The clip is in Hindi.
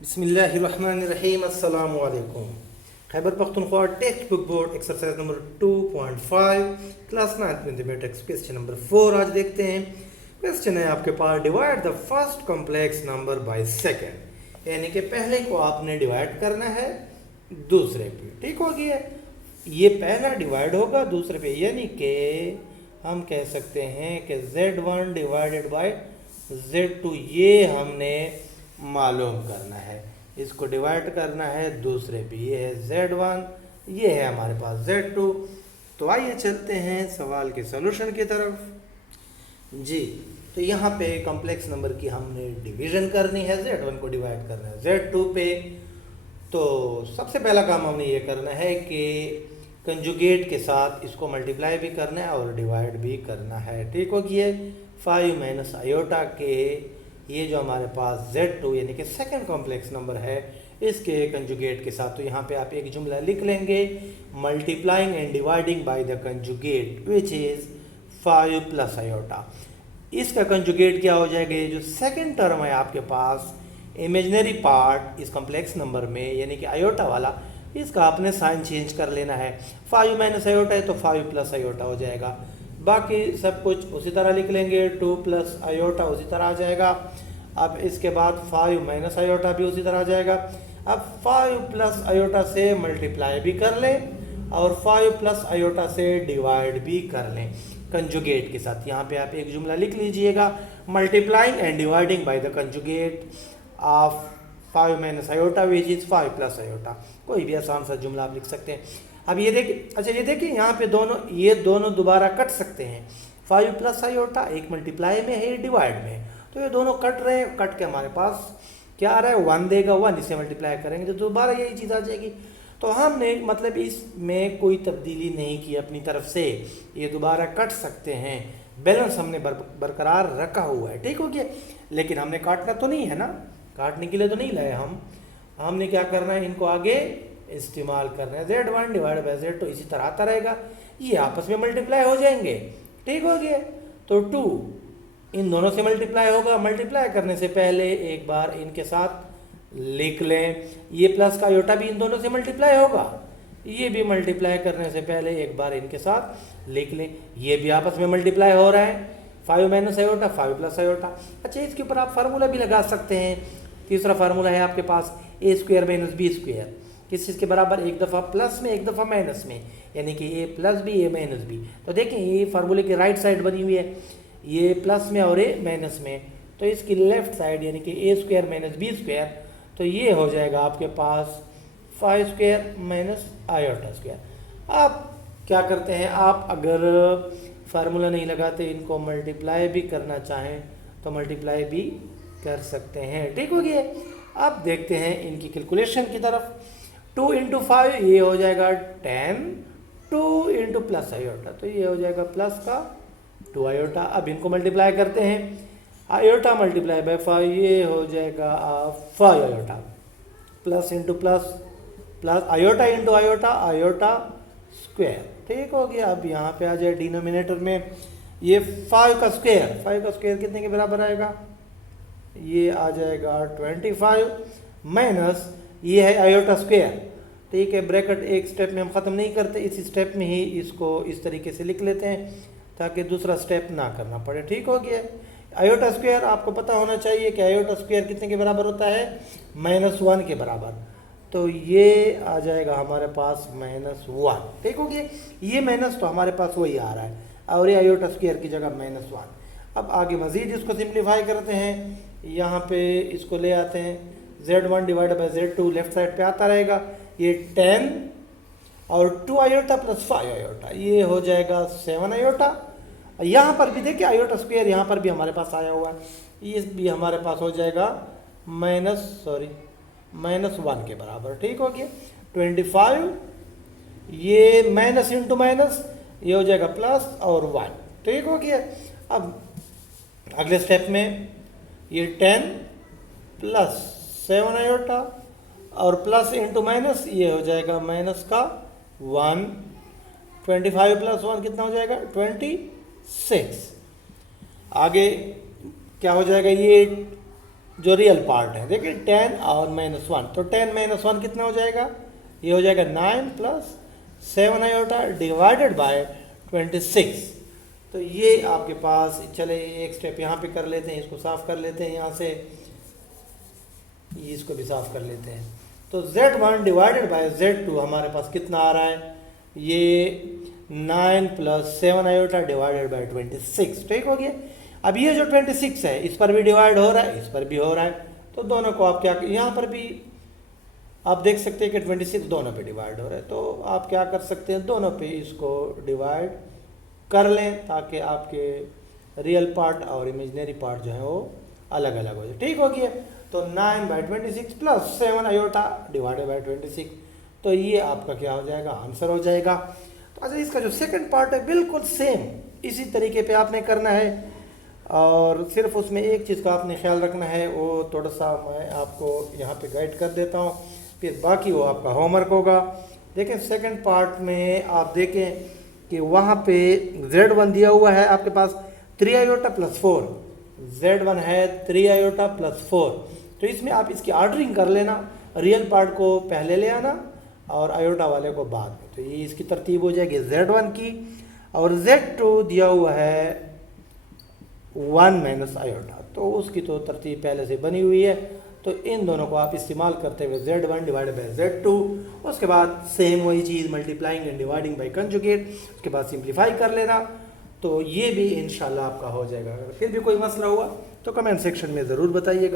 बिस्मिल्लाहिर्रहमानिर्रहीम अस्सलाम वालेकुम। Khyber Pakhtunkhwa text book board exercise number 2.5 class 9th mathematics question number 4 आज देखते हैं। क्वेश्चन है आपके पास, divide the first complex number by second, यानी कि पहले को आपने डिवाइड करना है दूसरे पे। ठीक हो गया, ये पहला डिवाइड होगा दूसरे पे, यानी कि हम कह सकते हैं कि Z1 डिवाइडेड बाय Z2, ये हमने मालूम करना है, इसको डिवाइड करना है दूसरे पे। ये है Z1, ये है हमारे पास Z2। तो आइए चलते हैं सवाल के सॉल्यूशन की तरफ जी। तो यहाँ पे कॉम्प्लेक्स नंबर की हमने डिवीजन करनी है, Z1 को डिवाइड करना है Z2 पे। तो सबसे पहला काम हमने ये करना है कि कंजुगेट के साथ इसको मल्टीप्लाई भी करना है और डिवाइड भी करना है। ठीक हो गया, 5 माइनस आयोटा के ये जो हमारे पास Z2 यानी कि सेकंड कॉम्प्लेक्स नंबर है, इसके कंजुगेट के साथ। तो यहाँ पे आप एक जुमला लिख लेंगे, multiplying and dividing by the conjugate which is 5 plus iota. इसका कंजुगेट क्या हो जाएगा, ये जो सेकंड टर्म है आपके पास इमेजिनरी पार्ट इस कॉम्प्लेक्स नंबर में, यानी कि आयोटा वाला, इसका आपने साइन चेंज कर लेना है। 5 माइनस आयोटा है तो 5 प्लस आयोटा हो जाएगा। बाकी सब कुछ उसी तरह लिख लेंगे, 2 प्लस आयोटा उसी तरह आ जाएगा। अब इसके बाद 5 माइनस आयोटा भी उसी तरह आ जाएगा। अब 5 प्लस आयोटा से मल्टीप्लाई भी कर लें और 5 प्लस आयोटा से डिवाइड भी कर लें कंजुगेट के साथ। यहाँ पे आप एक जुमला लिख लीजिएगा, multiplying and dividing by the conjugate of 5 minus iota which is 5 plus iota. कोई भी आसान सा जुमला आप लिख सकते हैं। अब ये देखिए, अच्छा ये देखिए यहाँ पे ये दोनों दोबारा कट सकते हैं। 5 प्लस आयोटा एक मल्टीप्लाई में है, एक डिवाइड में है, तो ये दोनों कट रहे हैं। कट के हमारे पास क्या आ रहा है, 1 देगा, 1 इसे मल्टीप्लाई करेंगे तो दोबारा यही चीज़ आ जाएगी। तो हमने मतलब इसमें कोई तब्दीली नहीं की अपनी तरफ से, ये दोबारा कट सकते हैं। बैलेंस हमने बरकरार रखा हुआ है। ठीक हो गया, लेकिन हमने काटना तो नहीं है ना, काटने के लिए तो नहीं लाए हमने क्या करना है, इनको आगे इस्तेमाल करना है। Z1 डिवाइड बाय Z2 इसी तरह आता रहेगा, ये आपस में मल्टीप्लाई हो जाएंगे। ठीक हो गया, तो 2 इन दोनों से मल्टीप्लाई होगा। मल्टीप्लाई करने से पहले एक बार इनके साथ लिख लें, ये प्लस का आयोटा भी इन दोनों से मल्टीप्लाई होगा, ये भी मल्टीप्लाई करने से पहले एक बार इनके साथ लिख लें, ये भी आपस में मल्टीप्लाई हो रहा है। 5 माइनस आयोटा 5 प्लस आयोटा। अच्छा, इसके ऊपर आप फार्मूला भी लगा सकते हैं। तीसरा फार्मूला है आपके पास ए स्क्वायर माइनस बी स्क्वायर, किस चीज़ के बराबर, एक दफ़ा प्लस में एक दफ़ा माइनस में, यानी कि ए प्लस बी ए माइनस बी। तो देखें ये फार्मूले की राइट साइड बनी हुई है, ये प्लस में और ए माइनस में, तो इसकी लेफ्ट साइड यानी कि ए स्क्वायर माइनस बी स्क्वायर, तो ये हो जाएगा आपके पास 5 स्क्वायर माइनस आयोटा स्क्वायर। आप क्या करते हैं, आप अगर फार्मूला नहीं लगाते, इनको मल्टीप्लाई भी करना चाहें तो मल्टीप्लाई भी कर सकते हैं। ठीक हो गया, अब देखते हैं इनकी कैलकुलेशन की तरफ। 2 इंटू 5 ये हो जाएगा 10, 2 इंटू प्लस आयोटा तो ये हो जाएगा प्लस का 2 आयोटा। अब इनको मल्टीप्लाई करते हैं, आयोटा मल्टीप्लाई बाय 5 ये हो जाएगा 5 iota, plus into plus plus iota into iota, iota square. ठीक हो गया, अब यहाँ पे आ जाए डिनोमिनेटर में ये 5 का स्क्वायर, 5 का स्क्वायर कितने के बराबर आएगा, ये आ जाएगा 25 माइनस ये है आयोटा स्क्वायर। ठीक है, ब्रैकेट एक स्टेप में हम ख़त्म नहीं करते, इस स्टेप में ही इसको इस तरीके से लिख लेते हैं ताकि दूसरा स्टेप ना करना पड़े। ठीक हो गया, आयोटा स्क्वायर आपको पता होना चाहिए कि आयोटा स्क्वायर कितने के बराबर होता है, -1 के बराबर। तो ये आ जाएगा हमारे पास -1। ठीक हो गया, ये माइनस तो हमारे पास वही आ रहा है और ये आयोटा स्क्वायर की जगह -1। अब आगे मज़ीद इसको सिंप्लीफाई करते हैं, यहाँ पे इसको ले आते हैं, Z1 divide by Z2 left side पे आता रहेगा, ये 10 और 2 आयोटा प्लस 5 आयोटा, ये हो जाएगा 7 आयोटा। यहाँ पर भी देखिए आयोटा स्क्वायर यहाँ पर भी हमारे पास आया हुआ है, ये भी हमारे पास हो जाएगा -1 के बराबर। ठीक हो गया, 25 ये माइनस इंटू माइनस ये हो जाएगा प्लस और 1। ठीक हो गया, अब अगले स्टेप में ये 10 प्लस 7 आयोटा और प्लस इंटू माइनस ये हो जाएगा माइनस का 1। 25 प्लस 1 कितना हो जाएगा, 26। आगे क्या हो जाएगा, ये जो रियल पार्ट है। देखिए 10 और -1, तो 10 - 1 कितना हो जाएगा, ये हो जाएगा 9 + 7 आयोटा डिवाइडेड बाय 26। तो ये आपके पास, चले एक स्टेप यहाँ पे कर लेते हैं, इसको साफ कर लेते हैं यहाँ से, इसको भी साफ कर लेते हैं। तो Z1 डिवाइडेड बाय Z2 हमारे पास कितना आ रहा है, ये 9 + 7 आयोटा डिवाइडेड बाय 26, ठीक हो गया। अब ये जो 26 है इस पर भी डिवाइड हो रहा है, इस पर भी हो रहा है, तो दोनों को आप क्या, यहाँ पर भी आप देख सकते हैं कि 26 दोनों पे डिवाइड हो रहा है, तो आप क्या कर सकते हैं, दोनों पे इसको डिवाइड कर लें ताकि आपके रियल पार्ट और इमेजिनरी पार्ट जो है वो अलग अलग हो जाए, ठीक हो गया। तो 9/26 + 7 आयोटा डिवाइडेड बाय 26, तो ये आपका क्या हो जाएगा, आंसर हो जाएगा। तो अच्छा, इसका जो सेकंड पार्ट है बिल्कुल सेम इसी तरीके पे आपने करना है, और सिर्फ उसमें एक चीज़ का आपने ख्याल रखना है, वो थोड़ा सा मैं आपको यहाँ पे गाइड कर देता हूँ, फिर बाकी वो आपका होमवर्क होगा। देखें सेकंड पार्ट में आप देखें कि वहाँ पे Z1 दिया हुआ है आपके पास 3 आयोटा + 4, Z1 है 3 आयोटा + 4, तो इसमें आप इसकी ऑर्डरिंग कर लेना, रियल पार्ट को पहले ले आना और आयोटा वाले को बाद में, तो ये इसकी तरतीब हो जाएगी Z1 की। और Z2 दिया हुआ है 1 - आयोटा, तो उसकी तो तरतीब पहले से बनी हुई है, तो इन दोनों को आप इस्तेमाल करते हुए Z1 डिवाइडेड बाय Z2, उसके बाद सेम वही चीज़ multiplying and dividing by conjugate, उसके बाद सिंप्लीफाई कर लेना, तो ये भी इंशाल्लाह आपका हो जाएगा। अगर फिर भी कोई मसला हुआ तो कमेंट सेक्शन में ज़रूर बताइएगा।